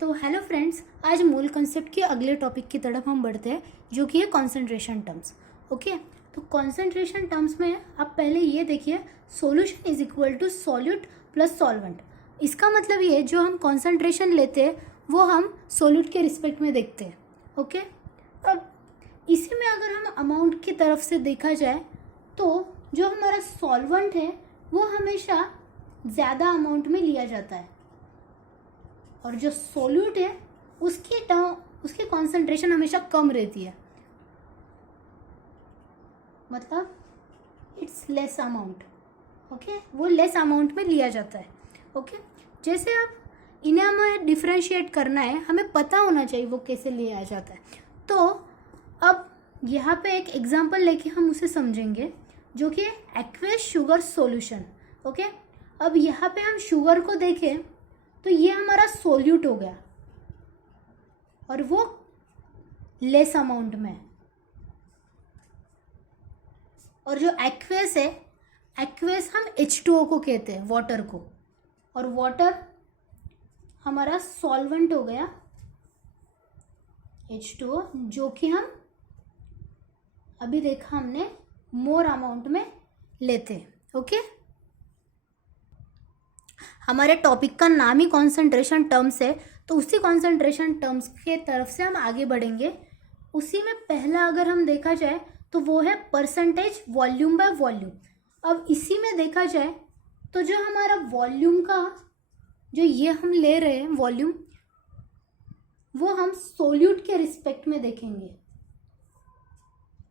तो hello friends, आज मूल कॉन्सेप्ट के अगले टॉपिक की तरफ हम बढ़ते हैं जो कि है कॉन्सेंट्रेशन टर्म्स। ओके, तो कॉन्सेंट्रेशन टर्म्स में आप पहले ये देखिए, solution is equal to solute plus solvent. इसका मतलब ये जो हम कॉन्सेंट्रेशन लेते हैं वो हम सॉल्यूट के रिस्पेक्ट में देखते हैं। ओके, अब इसी में अगर हम अमाउंट की तरफ से देखा जाए तो जो हमारा सॉल्वेंट है वो हमेशा ज़्यादा अमाउंट में लिया जाता है और जो सोल्यूट है उसकी कॉन्सेंट्रेशन हमेशा कम रहती है, मतलब इट्स लेस अमाउंट। ओके, वो लेस अमाउंट में लिया जाता है। ओके, जैसे आप इन्हें हमें डिफ्रेंशिएट करना है, हमें पता होना चाहिए वो कैसे लिया जाता है। तो अब यहाँ पे एक एग्जांपल लेके हम उसे समझेंगे जो कि एक्वेस शुगर सॉल्यूशन। ओके, अब यहाँ पे हम शुगर को देखें तो ये हमारा सोल्यूट हो गया और वो लेस अमाउंट में है। और जो एक्वेस है, एक्वेस हम H2O को कहते हैं, वाटर को, और वाटर हमारा सॉल्वेंट हो गया H2O, जो कि हम अभी देखा हमने मोर अमाउंट में लेते हैं। ओके, हमारे टॉपिक का नाम ही कॉन्सेंट्रेशन टर्म्स है, तो उसी कॉन्सेंट्रेशन टर्म्स के तरफ से हम आगे बढ़ेंगे। उसी में पहला अगर हम देखा जाए तो वो है परसेंटेज वॉल्यूम बाय वॉल्यूम। अब इसी में देखा जाए तो जो हमारा वॉल्यूम का जो ये हम ले रहे हैं वॉल्यूम, वो हम सोल्यूट के रिस्पेक्ट में देखेंगे,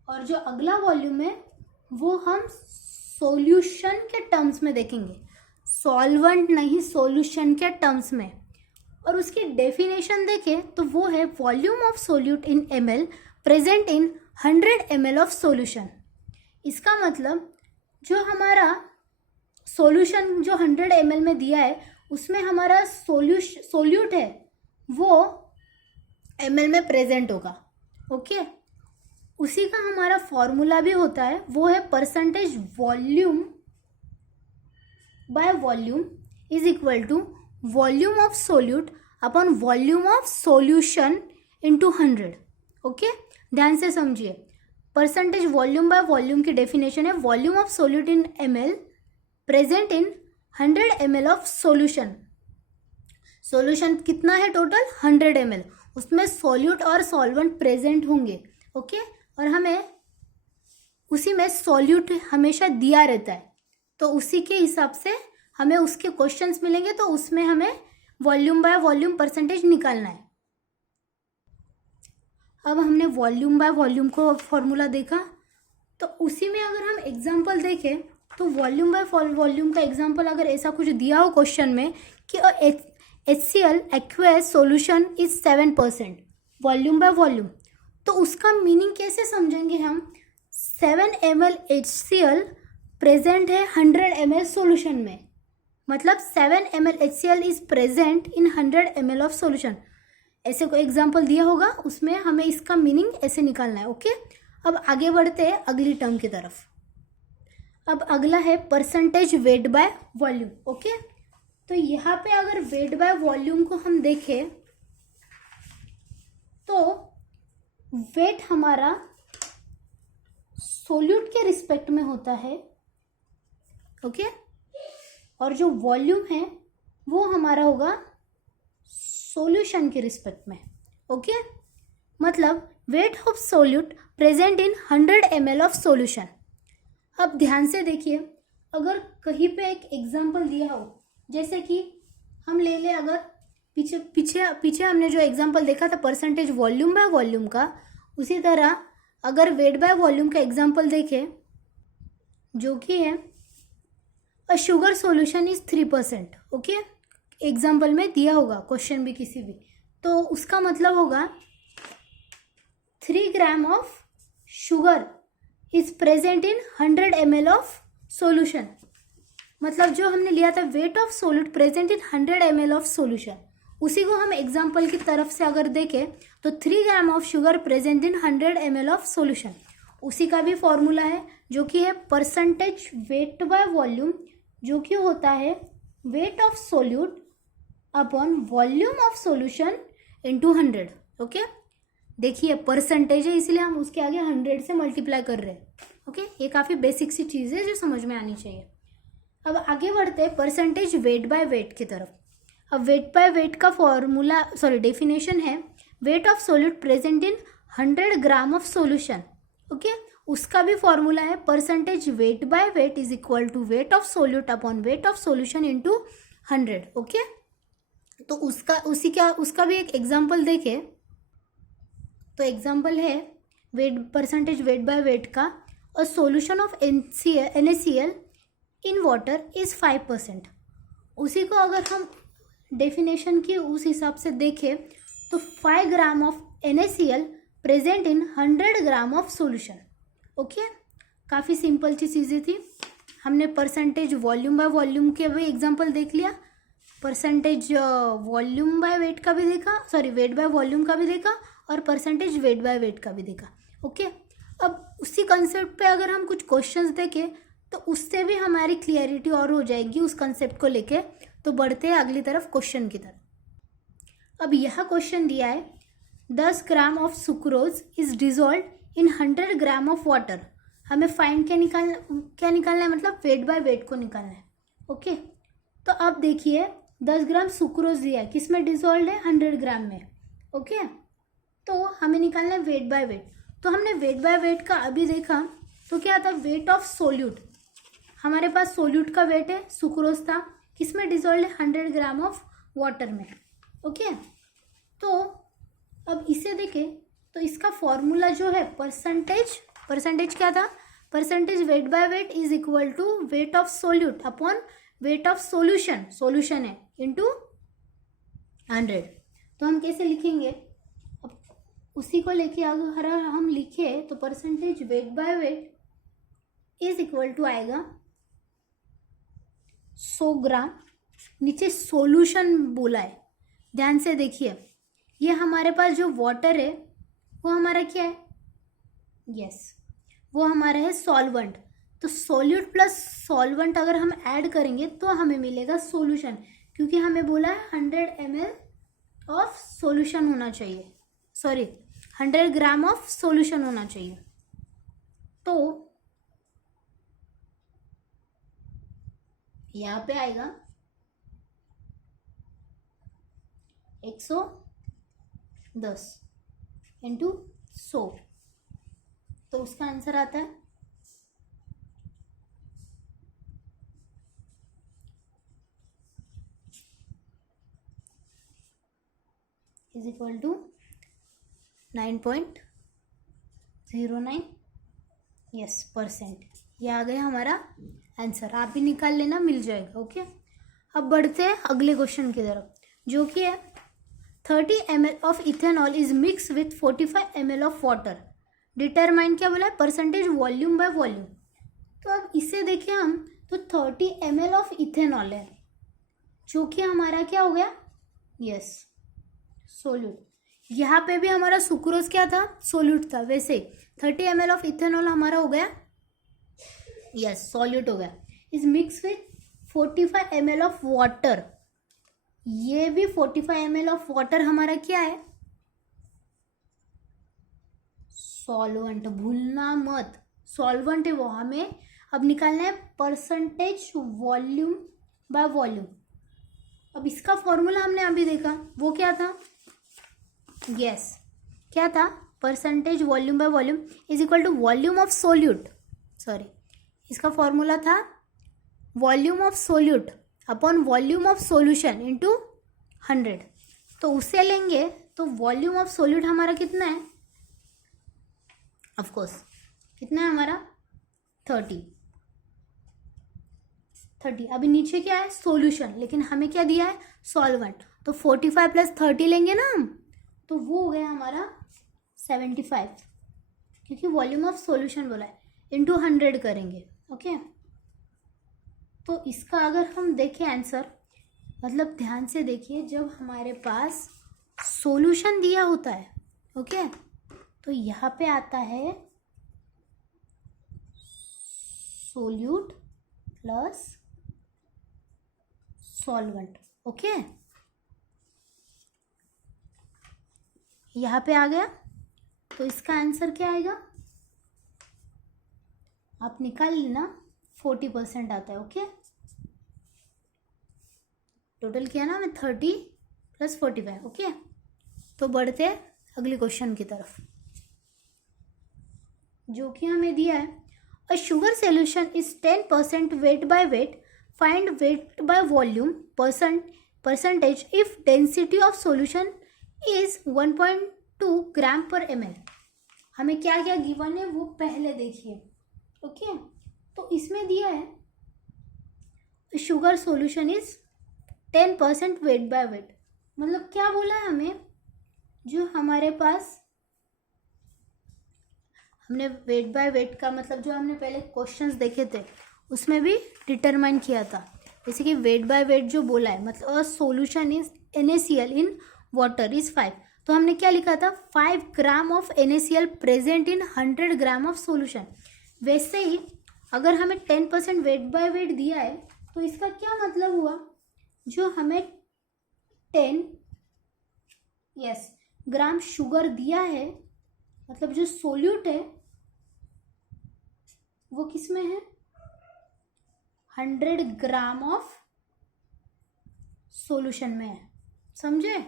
और जो अगला वॉल्यूम है वो हम सॉल्यूशन के टर्म्स में देखेंगे, सॉल्वेंट नहीं, सॉल्यूशन के टर्म्स में। और उसकी डेफिनेशन देखें तो वो है volume of solute in ml present in 100 ml of solution. इसका मतलब जो हमारा सॉल्यूशन जो 100 ml में दिया है उसमें हमारा सोल्यूट है वो ml में प्रेजेंट होगा। ओके, उसी का हमारा फॉर्मूला भी होता है, वो है percentage volume by volume is equal to volume of solute upon volume of solution into 100। Okay, ध्यान से समझिए, परसेंटेज वॉल्यूम बाय वॉल्यूम की डेफिनेशन है volume of solute in ml present in 100 ml of solution. Solution कितना है total? 100 ml, उसमें solute और solvent present होंगे। ओके, और हमें उसी में सोल्यूट हमेशा दिया रहता है, तो उसी के हिसाब से हमें उसके क्वेश्चंस मिलेंगे, तो उसमें हमें वॉल्यूम बाय वॉल्यूम परसेंटेज निकालना है। अब हमने वॉल्यूम बाय वॉल्यूम को फॉर्मूला देखा, तो उसी में अगर हम एग्जांपल देखें तो वॉल्यूम बाय वॉल्यूम का एग्जांपल अगर ऐसा कुछ दिया हो क्वेश्चन में कि HCl aqueous solution is 7% volume by volume, तो उसका मीनिंग कैसे समझेंगे हम? 7 ml HCl प्रेजेंट है 100 ml सॉल्यूशन में, मतलब 7 ml HCl is present in 100 ml of solution. ऐसे कोई एग्जांपल दिया होगा, उसमें हमें इसका मीनिंग ऐसे निकालना है। ओके, अब आगे बढ़ते हैं अगली टर्म की तरफ। अब अगला है percentage weight by volume. Okay, तो यहाँ पे अगर वेट बाय वॉल्यूम को हम देखें तो वेट हमारा सोल्यूट के रिस्पेक्ट में होता है। ओके, और जो वॉल्यूम है वो हमारा होगा सॉल्यूशन के रिस्पेक्ट में। ओके, मतलब wait of solute present in 100 ml of solution. अब ध्यान से देखिए, अगर कहीं पे एक एग्जांपल दिया हो, जैसे कि हम ले ले, अगर पीछे हमने जो एग्जांपल देखा था परसेंटेज वॉल्यूम बाय वॉल्यूम का, उसी तरह अगर वेट बाय वॉल्यूम का एग्जांपल देखें जो कि है a sugar solution is 3%। Okay, example में दिया होगा क्वेश्चन भी किसी भी, तो उसका मतलब होगा 3 gram of sugar is present in 100 ml of solution. मतलब जो हमने लिया था wait of solute present in 100 ml of solution, उसी को हम एग्जाम्पल की तरफ से अगर देखें तो 3 gram of sugar present in 100 ml of solution. उसी का भी फॉर्मूला है जो कि है परसेंटेज वेट बाय वॉल्यूम, जो कि होता है weight of solute upon volume of solution into 100. Okay, देखिए परसेंटेज है इसलिए हम उसके आगे 100 से मल्टीप्लाई कर रहे हैं. ओके, ये काफ़ी बेसिक सी चीज़ है जो समझ में आनी चाहिए. अब आगे बढ़ते हैं परसेंटेज वेट बाय वेट की तरफ. अब वेट बाय वेट का फॉर्मूला डेफिनेशन है weight of solute present in 100 gram of solution. Okay, उसका भी फॉर्मूला है percentage weight by weight is equal to weight of solute upon weight of solution into 100. Okay, तो उसका भी एक example देखें. तो एग्जाम्पल है weight percentage weight by weight का. A solution of NaCl in water is 5%. उसी को अगर हम डेफिनेशन की उस हिसाब से देखें तो 5 gram of NaCl present in 100 gram of solution. Okay, काफ़ी सिंपल सी चीज़ें थी. हमने परसेंटेज वॉल्यूम बाय वॉल्यूम के भी एग्जांपल देख लिया, परसेंटेज वॉल्यूम बाय वेट का भी देखा, वेट बाय वॉल्यूम का भी देखा, और परसेंटेज वेट बाय वेट का भी देखा. ओके, अब उसी कंसेप्ट पे अगर हम कुछ क्वेश्चंस देखें तो उससे भी हमारी क्लियरिटी और हो जाएगी उस कंसेप्ट को लेके. तो बढ़ते हैं अगली तरफ क्वेश्चन की तरफ. अब यह क्वेश्चन दिया है 10 gram of sucrose is dissolve in 100 gram of water. हमें फाइंड क्या निकालना है, मतलब वेट बाय वेट को निकालना है. ओके, तो अब देखिए 10 ग्राम सुक्रोज दिया है, किस में डिजोल्व है, 100 ग्राम में. ओके, तो हमें निकालना है वेट बाय वेट. तो हमने वेट बाय वेट का अभी देखा तो क्या था, वेट ऑफ सोल्यूट. हमारे पास सोल्यूट का वेट है, सुक्रोज था, किस में डिजोल्व है, 100 ग्राम ऑफ वाटर में. ओके, तो अब इसे देखें तो इसका फॉर्मूला जो है परसेंटेज क्या था, percentage weight by weight is equal to weight of solute upon weight of solution है इंटू 100. तो हम कैसे लिखेंगे, अब उसी को लेके अगर हम लिखे तो percentage weight by weight is equal to आएगा 100 ग्राम. नीचे सोल्यूशन बोला है, ध्यान से देखिए. ये हमारे पास जो वाटर है वो हमारा क्या है, वो हमारा है सॉल्वेंट. तो सोल्यूट प्लस सॉल्वेंट अगर हम ऐड करेंगे तो हमें मिलेगा सोल्यूशन, क्योंकि हमें बोला है 100 ml ऑफ सोल्यूशन होना चाहिए, 100 ग्राम ऑफ सोल्यूशन होना चाहिए. तो यहाँ पे आएगा 110 इंटू 100. तो उसका आंसर आता है इज इक्वल टू 9.09 %. ये आ गया हमारा आंसर. आप भी निकाल लेना, मिल जाएगा. ओके, अब बढ़ते हैं अगले क्वेश्चन की तरफ, जो कि है 30 ml of ethanol is mix with 45 ml of water. Determine क्या बोला है, परसेंटेज वॉल्यूम बाय वॉल्यूम. तो अब इसे देखें हम तो 30 ml ऑफ इथेनॉल है, जो कि हमारा क्या हो गया, सोल्यूट. यहाँ पे भी हमारा सुक्रोज क्या था, सोल्यूट था. वैसे 30 ml ऑफ इथेनॉल हमारा हो गया, सॉल्यूट हो गया. Is mix with 45 ml of water. ये भी 45 ml ऑफ वाटर हमारा क्या है, सॉल्वेंट. भूलना मत, सॉल्वेंट है वो. हमें अब निकालना है परसेंटेज वॉल्यूम बाय वॉल्यूम. अब इसका फॉर्मूला हमने अभी देखा, वो क्या था, क्या था, percentage volume by volume is equal to volume of solute. इसका फॉर्मूला था volume of solute upon volume of solution into 100. तो उसे लेंगे तो वॉल्यूम ऑफ सोल्यूट हमारा कितना है, ऑफकोर्स कितना है हमारा 30. अभी नीचे क्या है, सोल्यूशन, लेकिन हमें क्या दिया है, सॉल्वेंट. तो 45 प्लस 30 लेंगे ना हम, तो वो हो गया हमारा 75, क्योंकि वॉल्यूम ऑफ सोल्यूशन बोला है, इंटू 100 करेंगे. ओके, तो इसका अगर हम देखें आंसर, मतलब ध्यान से देखिए, जब हमारे पास सॉल्यूशन दिया होता है, ओके, तो यहाँ पे आता है सोल्यूट प्लस सॉल्वेंट. ओके, यहाँ पे आ गया, तो इसका आंसर क्या आएगा आप निकाल लेना, 40% आता है। ओके, टोटल किया ना मैं 30 + 45। ओके, तो बढ़ते हैं अगले क्वेश्चन की तरफ, जो कि हमें दिया है a sugar solution is 10% weight by weight, find weight by volume percentage if density of solution is 1.2 gram per ml। हमें क्या क्या गिवन है वो पहले देखिए। ओके, तो इसमें दिया है sugar solution is 10% weight by wait, मतलब क्या बोला है हमें, जो हमारे पास हमने वेट बाय वेट का मतलब जो हमने पहले क्वेश्चंस देखे थे उसमें भी डिटरमाइन किया था। जैसे कि वेट बाय वेट जो बोला है, मतलब a solution is NaCl in water is 5, तो हमने क्या लिखा था 5 gram of NaCl present in 100 gram of solution. वैसे ही अगर हमें 10% वेट बाय वेट दिया है तो इसका क्या मतलब हुआ, जो हमें 10 ग्राम शुगर दिया है, मतलब जो सोल्यूट है वो किस में है 100 ग्राम ऑफ सॉल्यूशन में है, समझे।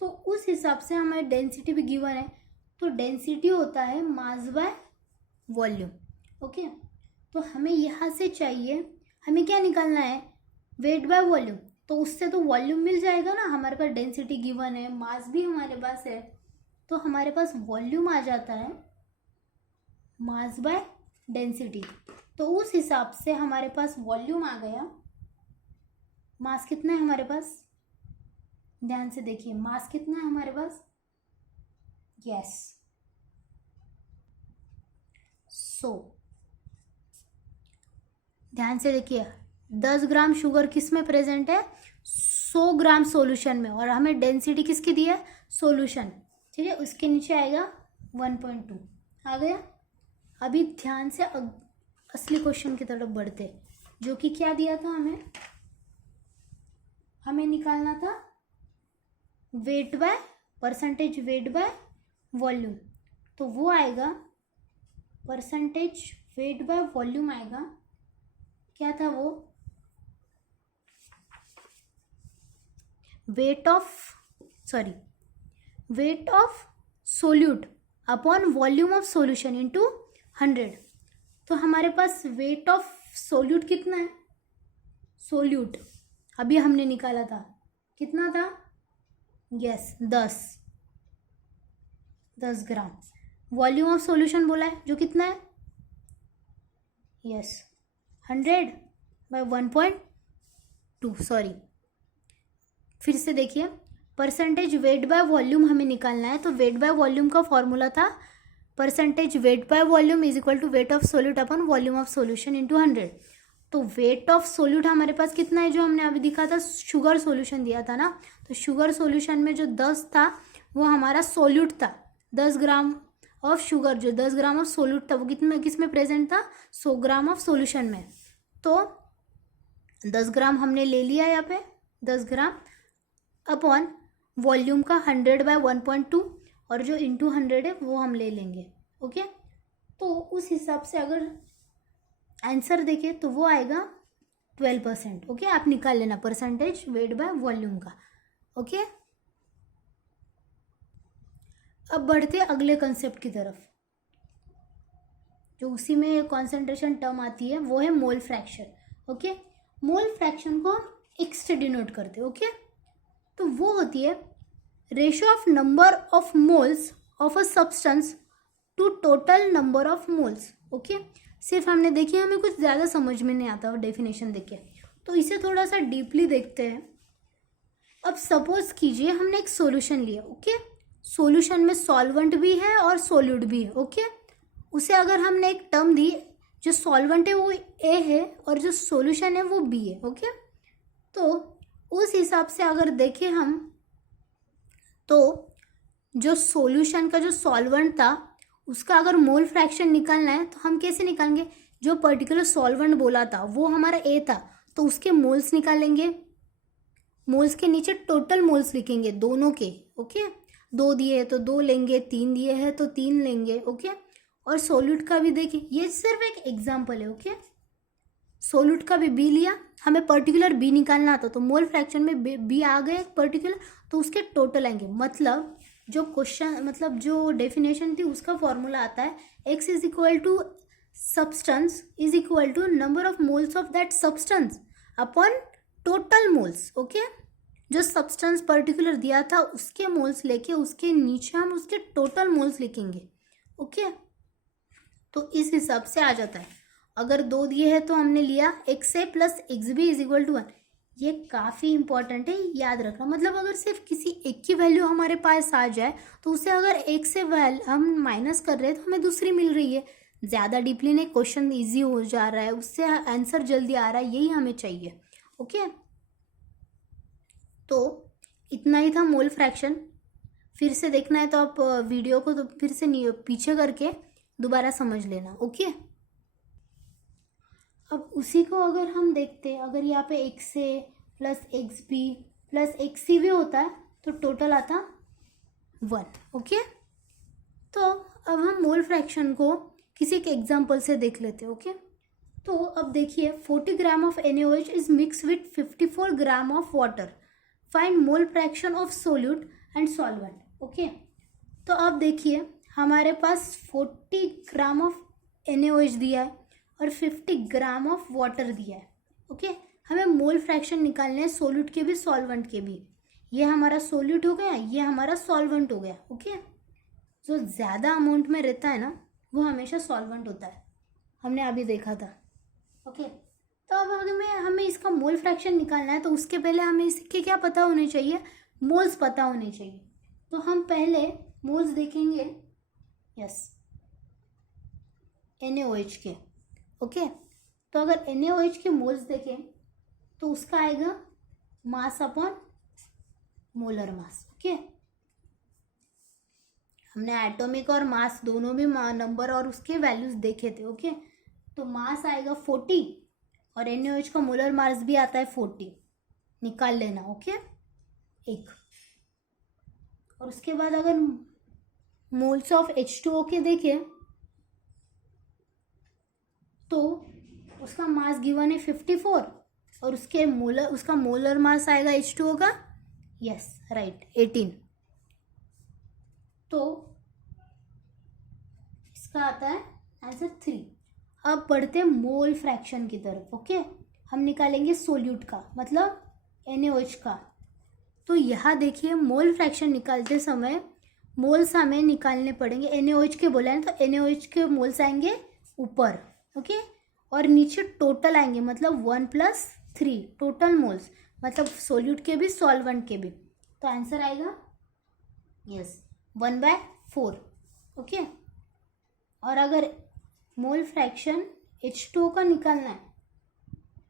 तो उस हिसाब से हमें डेंसिटी भी गिवन है, तो डेंसिटी होता है मास बाय वॉल्यूम। ओके, तो हमें यहाँ से चाहिए, हमें क्या निकालना है वेट बाय वॉल्यूम, तो उससे तो वॉल्यूम मिल जाएगा ना, हमारे पास डेंसिटी गिवन है, मास भी हमारे पास है, तो हमारे पास वॉल्यूम आ जाता है मास बाय डेंसिटी। तो उस हिसाब से हमारे पास वॉल्यूम आ गया, मास कितना है हमारे पास, ध्यान से देखिए मास कितना है हमारे पास, यस सो ध्यान से देखिए 10 ग्राम शुगर किस में प्रेजेंट है 100 ग्राम सॉल्यूशन में, और हमें डेंसिटी किसकी दी है सॉल्यूशन, ठीक है, उसके नीचे आएगा 1.2 आ गया। अभी ध्यान से असली क्वेश्चन की तरफ बढ़ते, जो कि क्या दिया था हमें निकालना था weight by percentage weight by volume, तो वो आएगा परसेंटेज वेट बाय वॉल्यूम आएगा, क्या था वो wait of solute upon volume of solution into 100। तो हमारे पास वेट ऑफ सोल्यूट कितना है, सोल्यूट अभी हमने निकाला था कितना था, yes 10 gram, volume of solution बोला है जो कितना है, यस 100 बाय 1.2, सॉरी फिर से देखिए परसेंटेज वेट बाय वॉल्यूम हमें निकालना है, तो वेट बाय वॉल्यूम का फॉर्मूला था percentage weight by volume is equal to weight of solute upon volume of solution into 100। तो वेट ऑफ सोल्यूट हमारे पास कितना है, जो हमने अभी दिखा था शुगर सॉल्यूशन दिया था ना, तो शुगर सॉल्यूशन में जो 10 था वो हमारा सोल्यूट था, 10 ग्राम ऑफ शुगर, जो 10 ग्राम ऑफ सोल्यूट था वो किस में प्रेजेंट था 100 ग्राम ऑफ सॉल्यूशन में। तो 10 ग्राम हमने ले लिया यहाँ पे 10 ग्राम अपॉन वॉल्यूम का 100 बाय 1.2, और जो इंटू 100 है वो हम ले लेंगे। ओके, तो उस हिसाब से अगर आंसर देखें तो वो आएगा 12%। ओके, आप निकाल लेना परसेंटेज वेट बाय वॉल्यूम का। ओके, अब बढ़ते अगले कंसेप्ट की तरफ, जो उसी में कॉन्सेंट्रेशन टर्म आती है वो है mole fraction. Okay, mole fraction को एक्स से डिनोट करते हैं। ओके, तो वो होती है ratio of number of moles of a substance to total number of moles. Okay, सिर्फ हमने देखिए, हमें कुछ ज़्यादा समझ में नहीं आता डेफिनेशन देख के, तो इसे थोड़ा सा डीपली देखते हैं। अब सपोज कीजिए हमने एक सॉल्यूशन लिया। ओके, सॉल्यूशन में सॉल्वेंट भी है और सोल्यूट भी है। ओके, उसे अगर हमने एक टर्म दी, जो सॉल्वेंट है वो ए है और जो सॉल्यूशन है वो बी है। ओके, तो उस हिसाब से अगर देखें हम, तो जो सॉल्यूशन का जो सॉल्वेंट था उसका अगर मोल फ्रैक्शन निकालना है तो हम कैसे निकालेंगे, जो पर्टिकुलर सॉल्वेंट बोला था वो हमारा ए था, तो उसके मोल्स निकालेंगे, मोल्स के नीचे टोटल मोल्स लिखेंगे दोनों के। ओके, 2 दिए हैं तो 2 लेंगे, 3 दिए हैं तो 3 लेंगे। ओके, और सोल्यूट का भी देखिए, ये सिर्फ एक एग्जाम्पल है। ओके, सोल्यूट का भी बी लिया, हमें पर्टिकुलर बी निकालना था तो मोल फ्रैक्शन में बी आ गए पर्टिकुलर, तो उसके टोटल आएंगे। मतलब जो क्वेश्चन, मतलब जो डेफिनेशन थी उसका फॉर्मूला आता है x is equal to substance is equal to number of moles of that substance upon total moles. Okay, जो सब्सटेंस पर्टिकुलर दिया था उसके मोल्स लेके उसके नीचे हम उसके टोटल मोल्स लिखेंगे। ओके, तो इस हिसाब से आ जाता है। अगर 2 दिए हैं तो हमने लिया X A plus X B is equal to 1। ये काफ़ी इंपॉर्टेंट है, याद रखना। मतलब अगर सिर्फ किसी एक की वैल्यू हमारे पास आ जाए तो उसे अगर एक से हम माइनस कर रहे हैं तो हमें दूसरी मिल रही है। ज़्यादा डीपली नहीं, क्वेश्चन ईजी हो जा रहा है, उससे आंसर जल्दी आ रहा है, यही हमें चाहिए। ओके, तो इतना ही था मोल फ्रैक्शन। फिर से देखना है तो आप वीडियो को तो फिर से पीछे करके दोबारा समझ लेना। ओके, अब उसी को अगर हम देखते हैं, अगर यहाँ पे X A plus X B plus X C भी होता है तो टोटल आता 1। ओके, तो अब हम मोल फ्रैक्शन को किसी एक एग्जांपल से देख लेते हैं। ओके, तो अब देखिए 40 gram of NaOH is mix with 54 gram of water, find mole fraction of solute and solvent. Okay, तो अब देखिए हमारे पास 40 ग्राम ऑफ NaOH दिया है और 50 ग्राम ऑफ वाटर दिया है। ओके, हमें मोल फ्रैक्शन निकालने हैं सोल्यूट के भी सॉल्वेंट के भी। ये हमारा सोल्यूट हो गया, ये हमारा सॉल्वेंट हो गया। ओके, जो ज़्यादा अमाउंट में रहता है ना वो हमेशा सॉल्वेंट होता है, हमने अभी देखा था। ओके, तो अब हमें इसका मोल फ्रैक्शन निकालना है तो उसके पहले हमें इसके क्या पता होने चाहिए, मोल्स पता होने चाहिए। तो हम पहले मोल्स देखेंगे, यस, NaOH के। ओके, तो अगर NaOH के मोल्स देखें तो उसका आएगा mass upon molar mass. Okay, हमने एटॉमिक और मास दोनों भी नंबर और उसके वैल्यूज देखे थे। ओके, तो मास आएगा 40 और NaOH का मोलर मास भी आता है 40, निकाल लेना। ओके, एक। और उसके बाद अगर मोल्स ऑफ H2O के देखें तो उसका मास गिवन है 54 और उसका मोलर मास आएगा H2O का, यस राइट, 18। तो इसका आता है आंसर 3। अब बढ़ते हैं मोल फ्रैक्शन की तरफ। ओके, हम निकालेंगे सोल्यूट का, मतलब NaOH का। तो यहाँ देखिए मोल फ्रैक्शन निकालते समय मोल्स हमें निकालने पड़ेंगे। NaOH के बोला है तो NaOH के मोल्स आएंगे ऊपर। ओके, और नीचे टोटल आएंगे, मतलब 1 + 3 टोटल मोल्स, मतलब सोल्यूट के भी सॉल्वेंट के भी। तो आंसर आएगा यस 1/4। ओके, और अगर मोल फ्रैक्शन H2O का निकालना है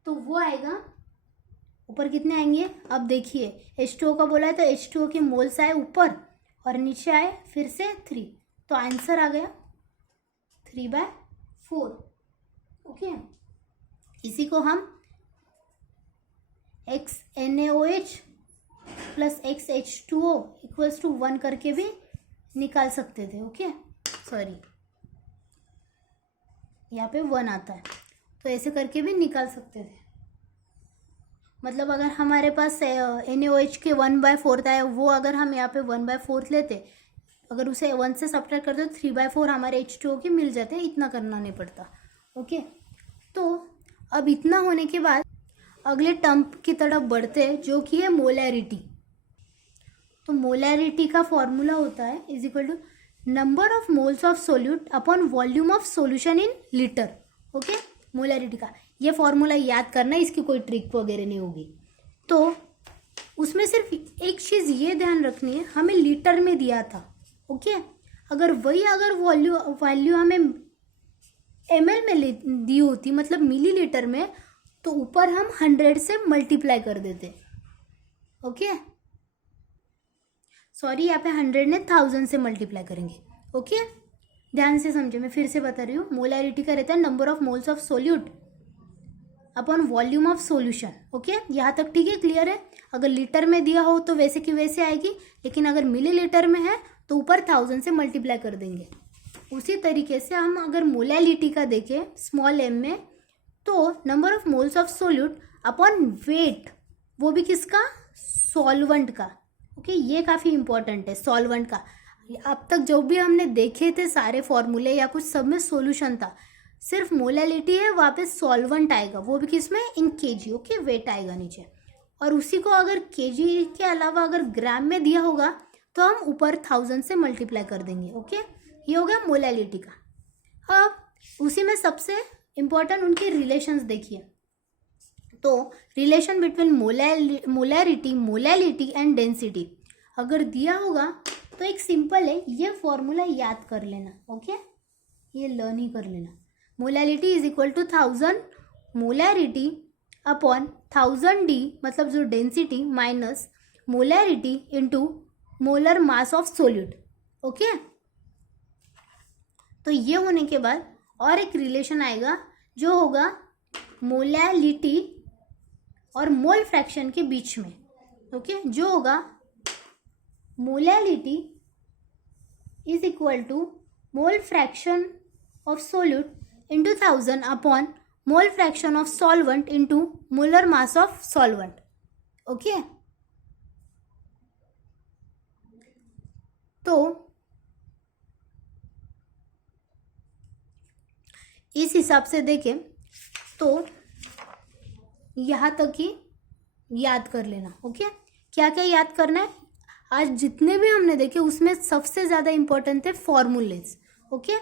तो वो आएगा ऊपर, कितने आएंगे अब देखिए, H2O का बोला है तो H2O के मोल्स आए ऊपर और नीचे आए फिर से 3, तो आंसर आ गया 3/4। ओके, इसी को हम XNaOH plus XH2O equals to 1 करके भी निकाल सकते थे। ओके, सॉरी यहाँ पे 1 आता है तो ऐसे करके भी निकाल सकते थे। मतलब अगर हमारे पास NaOH के 1/4 आया, वो अगर हम यहाँ पे 1/4 लेते, अगर उसे 1 से सब्ट्रैक्ट करते तो 3/4 हमारे H2O के मिल जाते, इतना करना नहीं पड़ता। ओके, तो अब इतना होने के बाद अगले टर्म की तरफ बढ़ते हैं जो कि है मोलैरिटी। तो मोलैरिटी का फॉर्मूला होता है is equal to number of moles of solute upon volume of solution in litre. Okay, molarity का ये फॉर्मूला याद करना, इसकी कोई ट्रिक वगैरह नहीं होगी। तो उसमें सिर्फ एक चीज़ ये ध्यान रखनी है, हमें लीटर में दिया था। ओके, अगर वैल्यू हमें ml में दी होती, मतलब मिलीलीटर में, तो ऊपर हम 100 से मल्टीप्लाई कर देते। ओके, सॉरी यहाँ पे 100 ने 1000 से मल्टीप्लाई करेंगे। ओके, ध्यान से समझे, मैं फिर से बता रही हूँ। मोलैरिटी का रहता है number of moles of solute upon volume of solution. Okay, यहाँ तक ठीक है, क्लियर है। अगर लीटर में दिया हो तो वैसे की वैसे आएगी, लेकिन अगर मिलीलीटर में है तो ऊपर 1000 से मल्टीप्लाई कर देंगे। उसी तरीके से हम अगर मोलैलिटी का देखें स्मॉल m में, तो number of moles of solute upon wait, वो भी किसका, सॉल्वेंट का। ओके, ये काफ़ी इंपॉर्टेंट है सॉल्वेंट का। अब तक जो भी हमने देखे थे सारे फॉर्मूले या कुछ, सब में सॉल्यूशन था, सिर्फ मोलैलिटी है वहाँ पे सॉल्वेंट आएगा, वो भी किसमें, इन केजी। ओके, वेट आएगा नीचे, और उसी को अगर केजी के अलावा अगर ग्राम में दिया होगा तो हम ऊपर 1000 से मल्टीप्लाई कर देंगे। ओके, ये हो गया मोलैलिटी का। अब उसी में सबसे इम्पोर्टेंट उनके रिलेशंस देखिए। तो relation between molarity, molality and density अगर दिया होगा तो एक सिंपल है, ये फॉर्मूला याद कर लेना। ओके, ये लर्न ही कर लेना। Molality is equal to 1000 molarity upon 1000 D, मतलब जो density, minus molarity into molar mass of solute. Okay, तो ये होने के बाद और एक रिलेशन आएगा जो होगा मोलैलिटी और मोल फ्रैक्शन के बीच में। ओके, जो होगा molality is equal to mole fraction of solute into 1000 upon mole fraction of solvent into molar mass of solvent. Okay, तो इस हिसाब से देखें तो यहाँ तक ही याद कर लेना। ओके, क्या क्या याद करना है, आज जितने भी हमने देखे उसमें सबसे ज़्यादा इंपॉर्टेंट थे फॉर्मूलेज। ओके,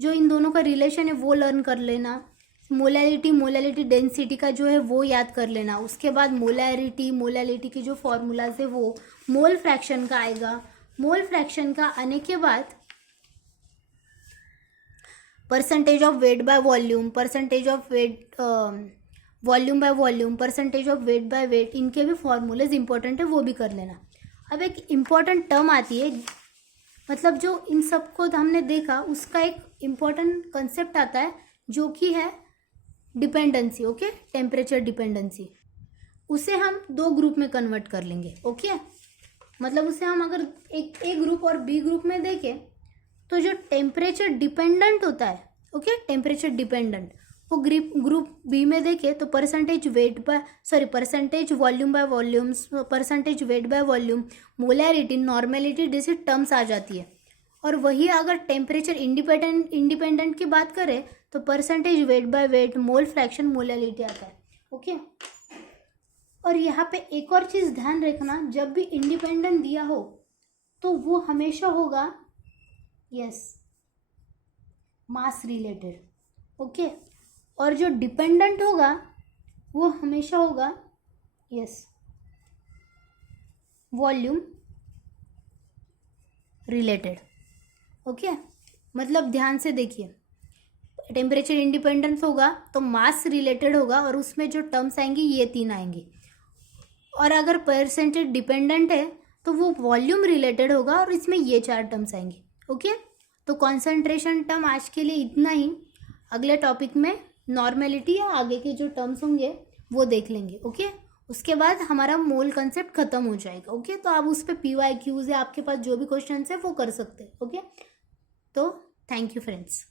जो इन दोनों का रिलेशन है वो लर्न कर लेना। मोलैलिटी डेंसिटी का जो है वो याद कर लेना। उसके बाद मोलैलिटी की जो फॉर्मूलाज है वो मोल फ्रैक्शन का आएगा। मोल फ्रैक्शन का आने के बाद percentage of weight by volume, percentage of weight volume by volume, percentage of weight by weight, इनके भी फॉर्मूलेज इंपॉर्टेंट है, वो भी कर लेना। अब एक इम्पॉर्टेंट टर्म आती है, मतलब जो इन सबको हमने देखा उसका एक इम्पॉर्टेंट कंसेप्ट आता है जो कि है डिपेंडेंसी। Okay, temperature dependency. उसे हम दो ग्रुप में कन्वर्ट कर लेंगे। ओके, मतलब उसे हम अगर एक ए ग्रुप और बी ग्रुप में देखें तो जो टेम्परेचर डिपेंडेंट होता है, ओके, टेम्परेचर डिपेंडेंट, वो ग्रुप बी में देखें तो percentage volume bye volumes, percentage weight by volume, molarity, normality जैसी टर्म्स आ जाती है। और वही अगर टेम्परेचर इंडिपेंडेंट की बात करें तो percentage weight by wait, mole fraction, molality आता है। ओके, और यहाँ पे एक और चीज़ ध्यान रखना, जब भी इंडिपेंडेंट दिया हो तो वो हमेशा होगा मास रिलेटेड। ओके, और जो डिपेंडेंट होगा वो हमेशा होगा वॉल्यूम रिलेटेड। ओके, मतलब ध्यान से देखिए, टेम्परेचर इंडिपेंडेंस होगा तो मास रिलेटेड होगा और उसमें जो टर्म्स आएंगी ये 3 आएंगी। और अगर परसेंटेज डिपेंडेंट है तो वो वॉल्यूम रिलेटेड होगा और इसमें ये 4 टर्म्स आएंगी। ओके, तो कॉन्सेंट्रेशन टर्म आज के लिए इतना ही। अगले टॉपिक में नॉर्मेलिटी या आगे के जो टर्म्स होंगे वो देख लेंगे। ओके, उसके बाद हमारा मोल कंसेप्ट खत्म हो जाएगा। ओके, तो आप उस पर PYQs या आपके पास जो भी क्वेश्चन है वो कर सकते हैं। ओके, तो थैंक यू फ्रेंड्स।